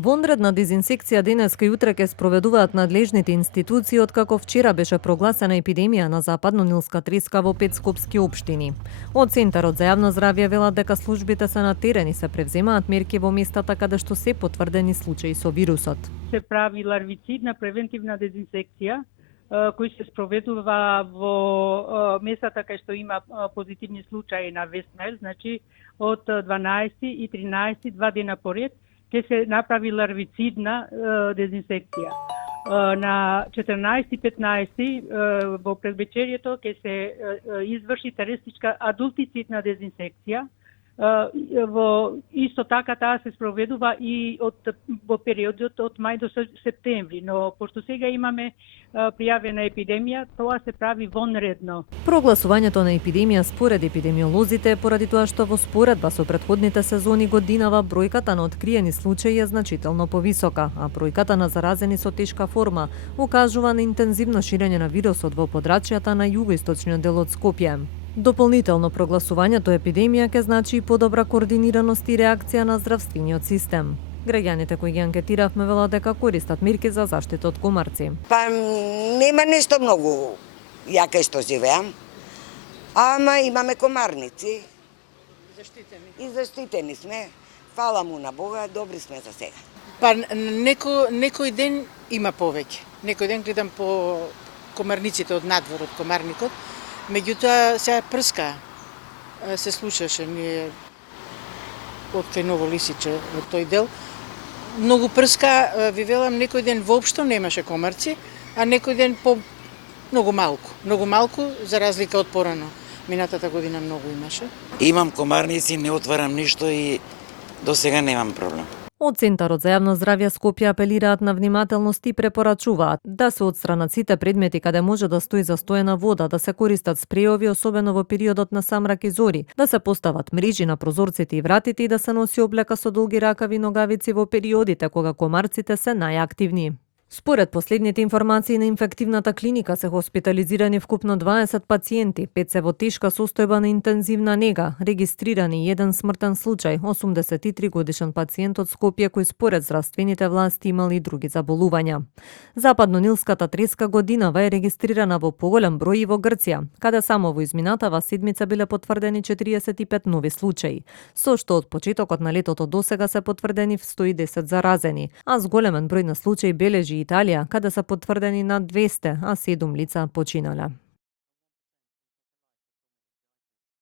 Вонредна дезинсекција денеска и утре ќе спроведуваат надлежните институции откако вчера беше прогласена епидемија на западно-нилска треска во 5 скопски општини. Од Центарот за јавно здравје велат дека службите се на терен и се превземаат мерки во местата каде што се потврдени случаи со вирусот. Се прави ларвицидна превентивна дезинсекција кој се спроведува во местата кај што има позитивни случаи на Вестнайл, значи од 12 и 13 два дена поред ќе се направи ларвицидна дезинсекција. На 14 и 15 во предвечерието ќе се изврши теоретичка адултицидна дезинсекција. Во исто така таа се спроведува и во периодот од мај до септември, но пошто сега имаме пријавена епидемија, тоа се прави вонредно. Прогласувањето на епидемија според епидемиолозите е поради тоа што во споредба со претходните сезони годинава бројката на откриени случаи е значително повисока, а бројката на заразени со тешка форма укажува на интензивно ширење на вирусот во подрачјата на југоисточниот дел од Скопје. Дополнително прогласувањето епидемија ќе значи и подобра координираност и реакција на здравствениот систем. Граѓаните кои ги анкетиравме велат дека користат мерки за заштита од комарци. Нема нешто многу ја кај што живеам, ама имаме комарници. И заштитени сме. Фала му на Бога, добри сме за сега. Некој ден има повеќе. Некој ден гледам по комарниците од надвор, од комарникот. Меѓутоа, сега прска се слушаше ние од кај Ново Лисиче, во тој дел. Многу прска, ви велам, некој ден воопшто немаше комарци, а некој ден многу малку. Многу малку, за разлика од порано. Минатата година многу имаше. Имам комарници, не отварам ништо и до сега немам проблем. Од Центарот за јавно здравје Скопје апелираат на внимателност и препорачуваат да се отстранат сите предмети каде може да стои застоена вода, да се користат спреови, особено во периодот на самрак и зори, да се постават мрежи на прозорците и вратите и да се носи облека со долги ракави и ногавици во периодите кога комарците се најактивни. Според последните информации на инфективната клиника се хоспитализирани вкупно 20 пациенти, 5 се во тешка состојба на интензивна нега, регистрирани еден смртен случај, 83 годишен пациент од Скопје кој според здравствените власти имал и други заболувања. Западно-нилската треска годинава е регистрирана во поголем број и во Грција, каде само во изминатава седмица биле потврдени 45 нови случаи, со што од почетокот на летото досега се потврдени 110 заразени, а зголемен број на случаи бележи Италија, каде се потврдени над 200, а 7 лица починале.